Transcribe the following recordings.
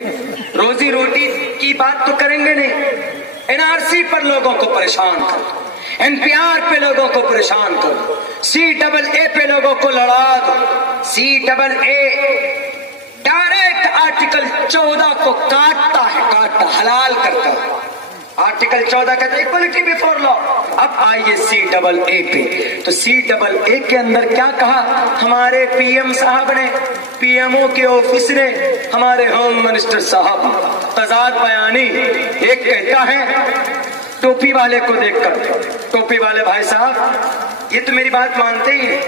रोजी रोटी की बात तो करेंगे नहीं, एनआरसी पर लोगों को परेशान करो, एनपीआर पे लोगों को परेशान करो, CAA पे लोगों को लड़ा दो। CAA डायरेक्ट आर्टिकल 14 को काटता है, हलाल करता है। आर्टिकल 14 कहता है इक्वलिटी बिफोर लॉ। अब आइए CAA पे, तो CAA के अंदर क्या कहा हमारे PM साहब ने, PMO के ऑफिस ने, हमारे होम मिनिस्टर साहब, तजाद बयानी। एक कहता है टोपी वाले को देखकर, टोपी वाले भाई साहब ये तो मेरी बात मानते ही नहीं,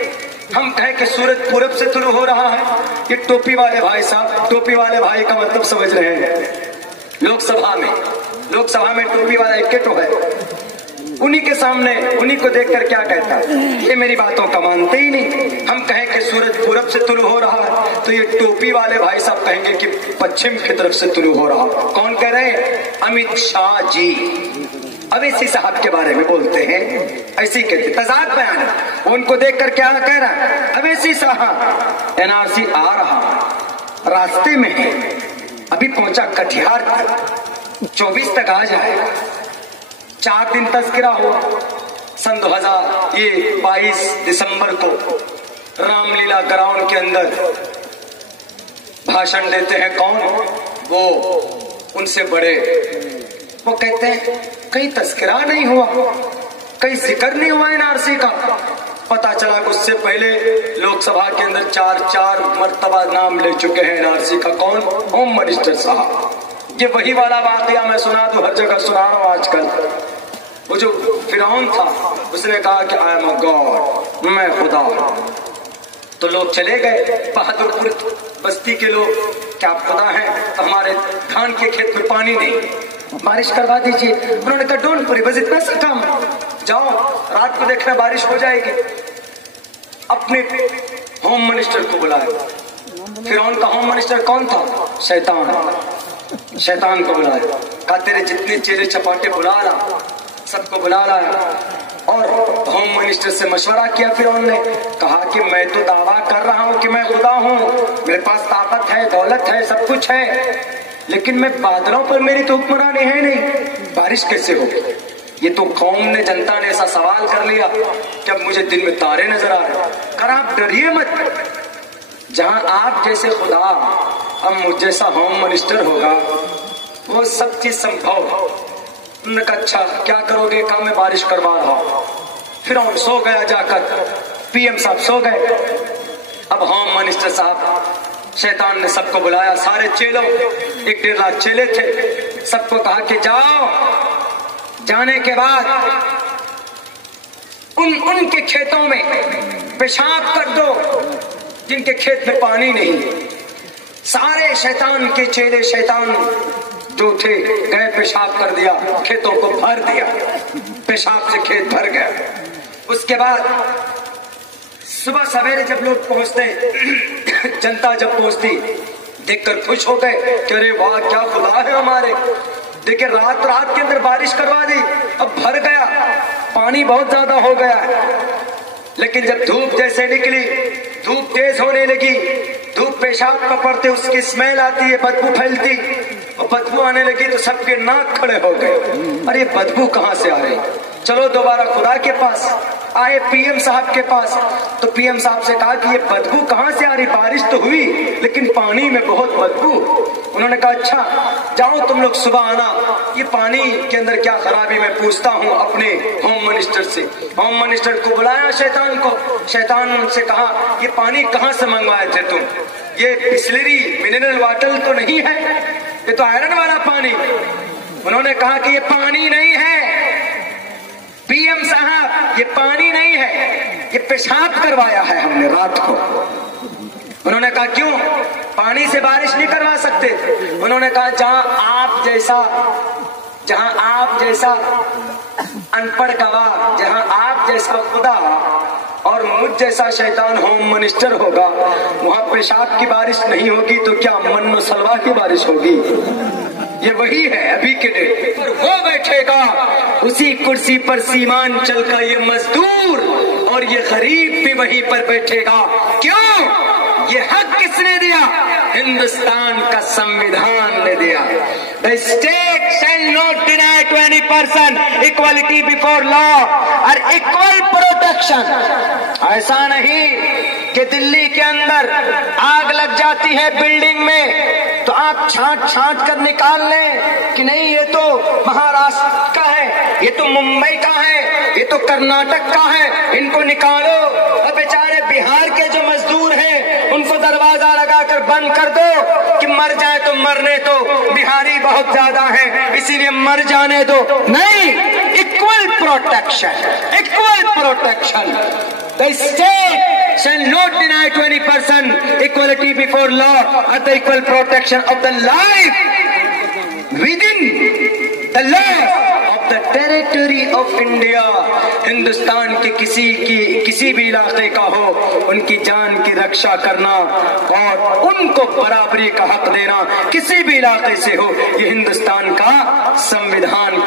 हम कहें कि सूरज पूरब से तुलू हो रहा है, ये टोपी वाले भाई साहब, टोपी वाले भाई का मतलब समझ रहे हैं। लोकसभा में टोपी वाला एक तो है, उन्हीं के सामने उन्हीं को देखकर क्या कहता है, ये मेरी बातों का मानते ही नहीं। हम कहें कि सूरज पूरब से तुलू हो रहा है, तो ये टोपी वाले भाई साहब कहेंगे कि पश्चिम की तरफ से तुलू हो रहा है। कौन कह रहे हैं? अमित शाह जी अवैसी साहब के बारे में बोलते हैं, ऐसी कहते तजाद बयान। उनको देखकर क्या कह रहा है? अवैसी साहब NRC आ रहा, रास्ते में है, अभी पहुंचा कटिहार तक, 24 तक आ जाएगा। 4 दिन तस्करा हुआ। सन 22 दिसंबर को रामलीला ग्राउंड के अंदर भाषण देते हैं कौन? वो उनसे बड़े, वो कहते हैं कहीं तस्करा नहीं हुआ, कहीं जिक्र नहीं हुआ NRC का। पता चला कि उससे पहले लोकसभा के अंदर 4 मर्तबा नाम ले चुके हैं NRC का। कौन? होम मिनिस्टर साहब। ये वही वाला वाकया मैं सुना दूं, हर जगह सुना रहा हूं आजकल। वो जो फिरौन था, उसने कहा कि आई एम अ गॉड, मैं खुदा हूं। तो लोग चले गए, बहादुरपुर बस्ती के लोग, क्या आप खुदा हैं? तो हमारे धान के खेत में पानी नहीं, बारिश करवा दीजिए। उन्होंने कहा डोंट वरी, बस इतना सा काम, जाओ रात को देखना बारिश हो जाएगी। अपने होम मिनिस्टर को बुलाया। फिरौन का होम मिनिस्टर कौन था? शैतान को बुलाया। कहा तेरे जितने चेहरे चपाटे बुला रहा, सबको बुला रहा। और होम मिनिस्टर से मशवरा किया फिरौन ने, कहा कि मैं तो दावा कर रहा हूं कि मैं खुदा हूं, मेरे पास ताकत है, दौलत है, सब कुछ है, लेकिन मैं बादलों पर मेरी तो हुक्मरानी है नहीं, बारिश कैसे होगी? ये तो कौम ने, जनता ने ऐसा सवाल कर लिया कि अब मुझे दिन में तारे नजर आ रहे। कर आप डरिए मत, जहां आप जैसे खुदा अब मुझ जैसा होम मिनिस्टर होगा, वो सब चीज संभव। उन्होंने कहा अच्छा क्या करोगे? कहा मैं बारिश करवा रहा हूं। फिर हम सो गया, जाकर PM साहब सो गए। अब होम मिनिस्टर साहब, शैतान ने सबको बुलाया, सारे चेलों, 1-1.5 लाख चेले थे, सबको कहा कि जाओ, जाने के बाद उनके खेतों में पेशाब कर दो जिनके खेत में पानी नहीं। सारे शैतान के चेले, शैतान जो थे, गए पेशाब कर दिया, खेतों को भर दिया, पेशाब से खेत भर गया। उसके बाद सुबह सवेरे जब लोग पहुंचते, जनता जब पहुंचती, देखकर खुश हो गए कि अरे वाह क्या खुदा है हमारे। देखिए रात के अंदर बारिश करवा दी, अब भर गया, पानी बहुत ज्यादा हो गया है। लेकिन जब धूप जैसे निकली, धूप तेज होने लगी, धूप पेशाब पर पड़ते उसकी स्मेल आती है, बदबू फैलती, और बदबू आने लगी तो सबके नाक खड़े हो गए। अरे बदबू कहां से आ रही? चलो दोबारा खुदा के पास आए, PM साहब के पास। तो PM साहब से कहा कि ये बदबू कहां से आ रही? बारिश तो हुई लेकिन पानी में बहुत बदबू। उन्होंने कहा अच्छा जाओ तुम लोग सुबह आना, ये पानी के अंदर क्या खराबी मैं पूछता हूं अपने होम मिनिस्टर से। होम मिनिस्टर को बुलाया शैतान को, शैतान से कहा ये पानी कहां से मंगवाए थे तुम? ये बिस्लरी मिनरल वाटर तो नहीं है, ये तो आयरन वाला पानी। उन्होंने कहा कि ये पानी नहीं है PM साहब, ये पानी नहीं है, ये पेशाब करवाया है हमने रात को। उन्होंने कहा क्यों? पानी से बारिश नहीं करवा सकते? उन्होंने कहा जहां आप जैसा अनपढ़ गवाह, जहां आप जैसा खुदा और मुझ जैसा शैतान होम मिनिस्टर होगा, वहां पेशाब की बारिश नहीं होगी तो क्या मन में सलवा की बारिश होगी? ये वही है अभी के डेट पर। वो बैठेगा उसी कुर्सी पर सीमांचल का ये मजदूर, और ये गरीब भी वहीं पर बैठेगा। क्यों? ये हक किसने दिया? हिंदुस्तान का संविधान ने The state shall not deny to any person equality before law or equal protection. ऐसा नहीं کہ دلی کے اندر آگ لگ جاتی ہے بلڈنگ میں تو آپ چھانٹ چھانٹ کر نکال لیں کہ نہیں یہ تو مہاراشٹر کا ہے, یہ تو ممبئی کا ہے, یہ تو کرناٹک کا ہے, ان کو نکالو. اور بیچارے بہار کے جو مزدور ہیں ان کو دروازہ لگا کر بند کر دو کہ مر جائے تو مرنے تو بہاری بہت زیادہ ہیں اسی لیے مر جانے دو. نہیں, equal protection, equal protection. The state shall not deny to any person equality before law or the equal protection of the life within the law of the territory of India. Hindustan کے کسی بھی علاقے کا ہو ان کی جان کی رکشا کرنا اور ان کو برابری کا حق دینا کسی بھی علاقے سے ہو, یہ ہندوستان کا سمویدھان